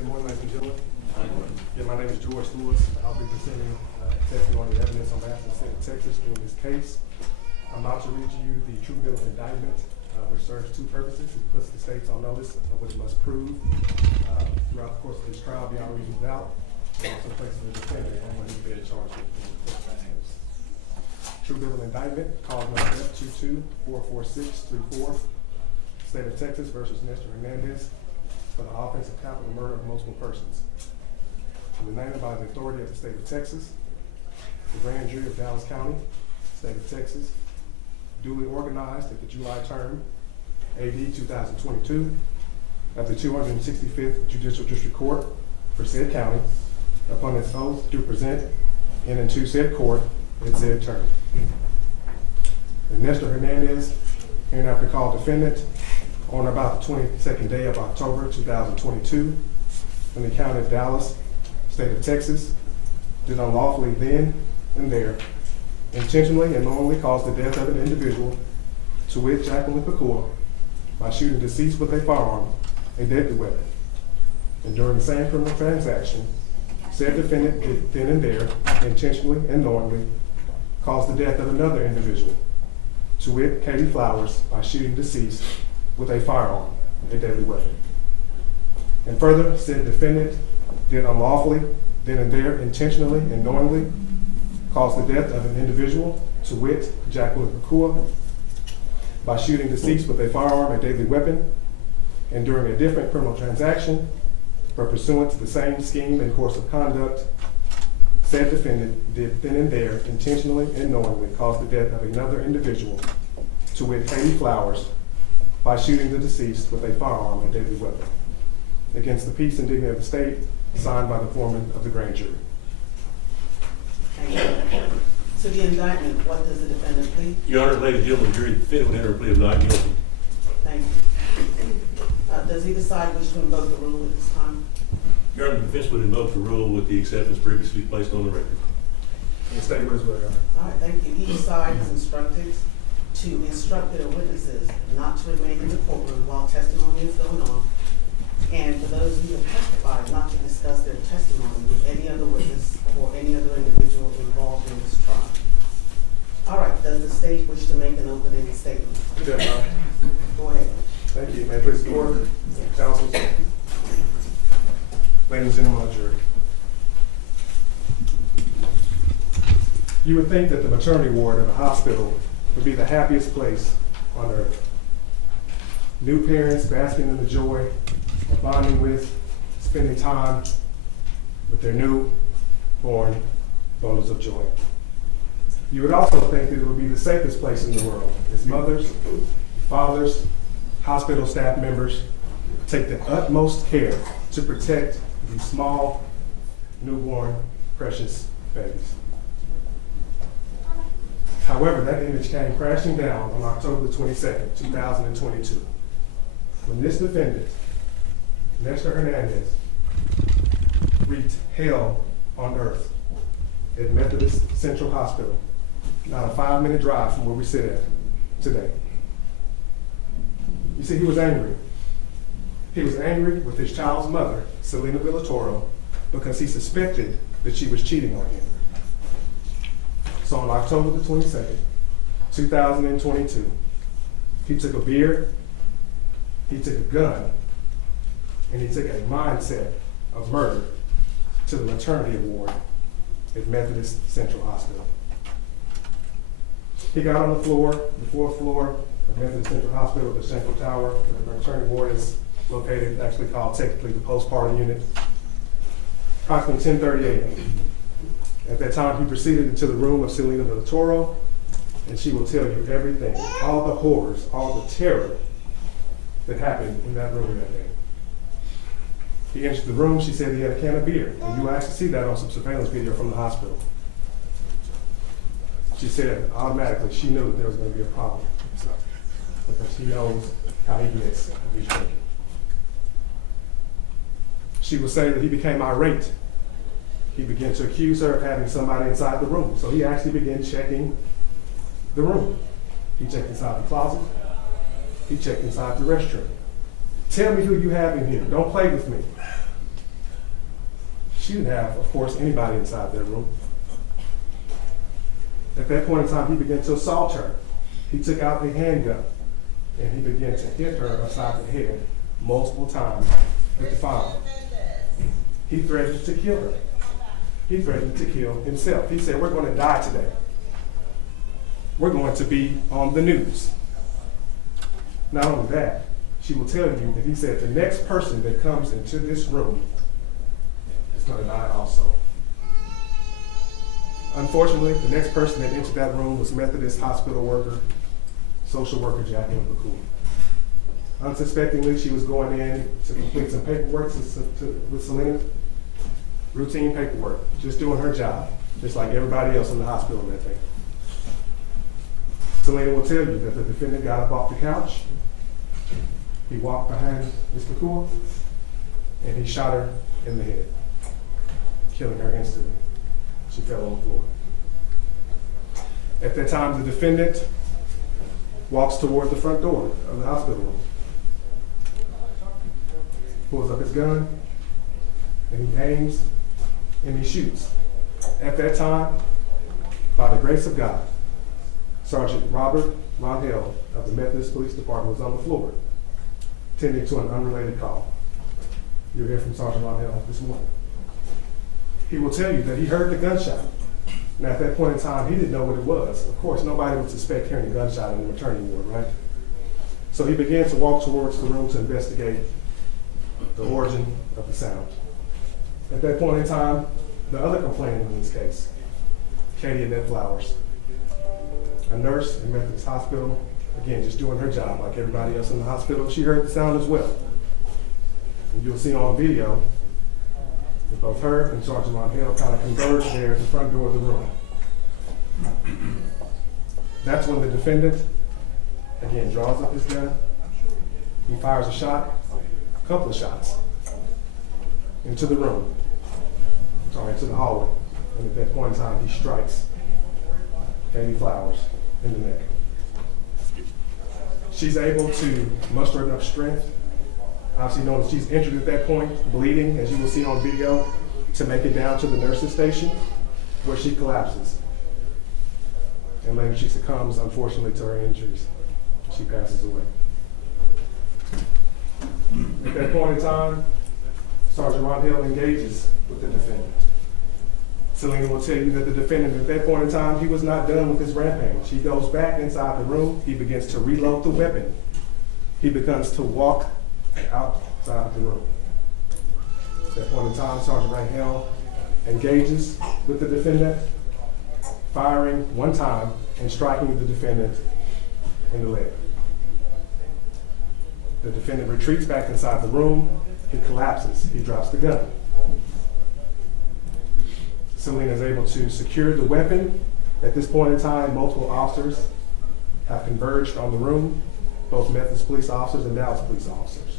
Good morning, ladies and gentlemen. Yeah, my name is George Lewis. I'll be presenting testimony and evidence on behalf of the state of Texas in this case. I'm about to read to you the true bill of indictment, which serves two purposes. It puts the states on notice of what it must prove throughout the course of this trial beyond reasonable doubt, and also places the defendant on what he's been charged with in the court of case. True bill of indictment, cause number F2244634, State of Texas versus Nestor Hernandez, for the offense of capital murder of multiple persons. In the name and by the authority of the state of Texas, the grand jury of Dallas County, state of Texas, duly organized at the July term, AD 2022, at the 265th Judicial District Court for said county, upon its oath to present in and to said court at said term. Nestor Hernandez, hereinafter called defendant, on or about the 22nd day of October 2022, in the county of Dallas, state of Texas, did unlawfully then and there intentionally and knowingly cause the death of an individual, to wit Jacqueline Pokuaa, by shooting deceased with a firearm, a deadly weapon. And during the same criminal transaction, said defendant did then and there intentionally and knowingly cause the death of another individual, to wit Katie Flowers, by shooting deceased with a firearm, a deadly weapon. And further, said defendant did unlawfully, then and there, intentionally and knowingly cause the death of an individual, to wit Jacqueline Pokuaa, by shooting deceased with a firearm, a deadly weapon. And during a different criminal transaction, but pursuant to the same scheme and course of conduct, said defendant did then and there intentionally and knowingly cause the death of another individual, to wit Katie Flowers, by shooting the deceased with a firearm, a deadly weapon, against the peace and dignity of the state, signed by the foreman of the grand jury. Thank you. To the indictment, what does the defendant plead? Your Honor, ladies and gentlemen, the jury, the defendant will enter a plea of not guilty. Thank you. Does either side wish to invoke the rule at this time? Your Honor, the defense would invoke the rule with the acceptance previously placed on the record. And state what is well, Your Honor. All right, thank you. Each side is instructed to instruct their witnesses not to remain in the courtroom while testimony is going on, and for those who have testified, not to discuss their testimony with any other witness or any other individual involved in this trial. All right, does the state wish to make an opening statement? Your Honor. Go ahead. Thank you. May I please order, counsel, ladies and gentlemen of the jury. You would think that the maternity ward of a hospital would be the happiest place on earth. New parents basking in the joy of bonding with, spending time with their newborn bundles of joy. You would also think that it would be the safest place in the world, as mothers, fathers, hospital staff members take the utmost care to protect these small, newborn, precious babies. However, that image came crashing down on October the 22nd, 2022, when this defendant, Nestor Hernandez, wreaked hell on earth at Methodist Central Hospital, not a 5-minute drive from where we sit at today. You see, he was angry. He was angry with his child's mother, Selena Villatoro, because he suspected that she was cheating on him. So on October the 22nd, 2022, he took a beer, he took a gun, and he took a mindset of murder to the maternity ward at Methodist Central Hospital. He got on the floor, the 4th floor of Methodist Central Hospital, the Central Tower, where the maternity ward is located, actually called technically the postpartum unit, approximately 10:30 a.m. At that time, he proceeded into the room of Selena Villatoro, and she will tell you everything, all the horrors, all the terror that happened in that room that day. He entered the room, she said he had a can of beer, and you will actually see that on some surveillance video from the hospital. She said automatically she knew that there was going to be a problem, because she knows how he gets when he's drinking. She would say that he became irate. He began to accuse her of having somebody inside the room. So he actually began checking the room. He checked inside the closet. He checked inside the restroom. Tell me who you have in here. Don't play with me. She didn't have, of course, anybody inside that room. At that point in time, he began to assault her. He took out a handgun and he began to hit her upside the head multiple times with the firearm. He threatened to kill her. He threatened to kill himself. He said, "We're going to die today. We're going to be on the news." Not only that, she will tell you that he said the next person that comes into this room is going to die also. Unfortunately, the next person that entered that room was Methodist hospital worker, social worker Jacqueline Pokuaa. Unsuspectingly, she was going in to complete some paperwork with Selena. Routine paperwork, just doing her job, just like everybody else in the hospital that day. Selena will tell you that the defendant got up off the couch, he walked behind Ms. Pokuaa, and he shot her in the head, killing her instantly. She fell on the floor. At that time, the defendant walks toward the front door of the hospital room, pulls up his gun, and he aims and he shoots. At that time, by the grace of God, Sergeant Robert Rondell of the Methodist Police Department was on the floor, tending to an unrelated call. You'll hear from Sergeant Rondell this morning. He will tell you that he heard the gunshot. Now, at that point in time, he didn't know what it was. Of course, nobody would suspect hearing a gunshot in the maternity ward, right? So he began to walk towards the room to investigate the origin of the sound. At that point in time, the other complainant in this case, Annette, a nurse in Methodist Hospital, again, just doing her job like everybody else in the hospital, she heard the sound as well. And you'll see on video that both her and Sergeant Rondell kind of converge there at the front door of the room. That's when the defendant, again, draws up his gun. He fires a shot, a couple of shots, into the room, into the hallway. And at that point in time, he strikes Katie Flowers in the neck. She's able to muster enough strength, obviously knowing that she's injured at that point, bleeding, as you will see on video, to make it down to the nurse's station, where she collapses. And later she succumbs, unfortunately, to her injuries. She passes away. At that point in time, Sergeant Rondell engages with the defendant. Selena will tell you that the defendant, at that point in time, he was not done with his rampage. He goes back inside the room. He begins to reload the weapon. He begins to walk outside the room. At that point in time, Sergeant Rondell engages with the defendant, firing one time and striking the defendant in the leg. The defendant retreats back inside the room. He collapses. He drops the gun. Selena is able to secure the weapon. At this point in time, multiple officers have converged on the room, both Methodist police officers and Dallas police officers,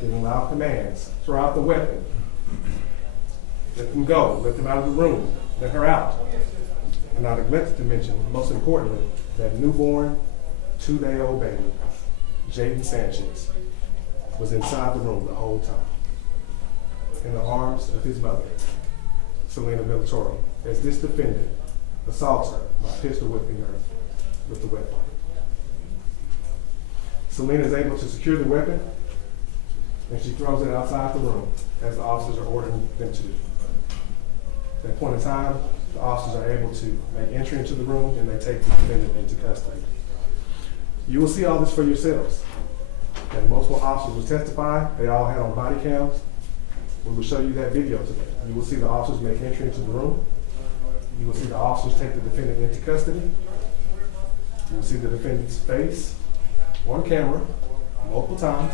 giving loud commands, throw out the weapon, let them go, let them out of the room, let her out. And I neglected to mention, most importantly, that newborn, 2-day-old baby, Jaden Sanchez, was inside the room the whole time, in the arms of his mother, Selena Villatoro, as this defendant assaults her by pistol whipping her with the weapon. Selena is able to secure the weapon, and she throws it outside the room, as the officers are ordering them to do. At that point in time, the officers are able to make entry into the room, and they take the defendant into custody. You will see all this for yourselves. And multiple officers will testify. They all had on body cams. We will show you that video today. You will see the officers make entry into the room. You will see the officers take the defendant into custody. You will see the defendant's face on camera multiple times.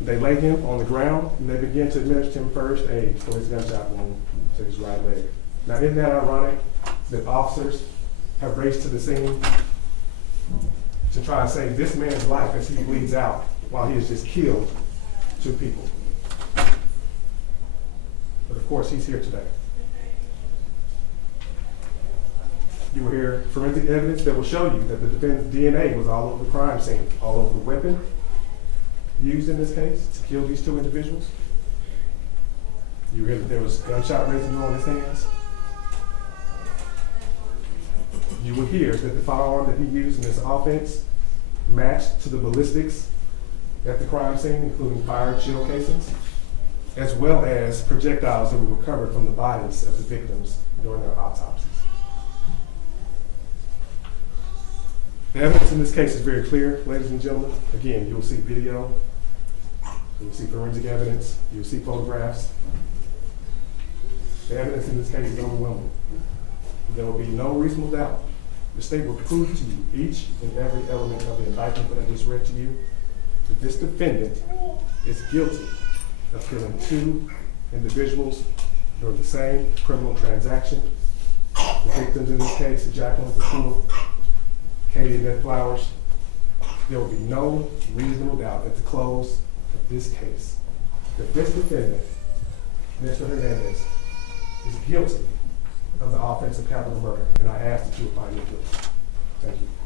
They lay him on the ground and they begin to administer him first aid for his gunshot wound to his right leg. Now, isn't that ironic that officers have raced to the scene to try and save this man's life as he bleeds out while he has just killed 2 people? But of course, he's here today. You will hear forensic evidence that will show you that the defendant's DNA was all over the crime scene, all over the weapon used in this case to kill these 2 individuals. You hear that there was gunshot residue on his hands. You will hear that the firearm that he used in this offense matched to the ballistics at the crime scene, including fired shell casings, as well as projectiles that were recovered from the bodies of the victims during their autopsies. The evidence in this case is very clear, ladies and gentlemen. Again, you will see video, you will see forensic evidence, you will see photographs. The evidence in this case is overwhelming. There will be no reasonable doubt. The state will prove to you each and every element of the indictment that I just read to you, that this defendant is guilty of killing two individuals during the same criminal transaction. The victims in this case, Jacqueline, Pokuaa, Katie, Annette Flowers. There will be no reasonable doubt at the close of this case that this defendant, Nestor Hernandez, is guilty of the offense of capital murder, and I ask that you find me guilty. Thank you.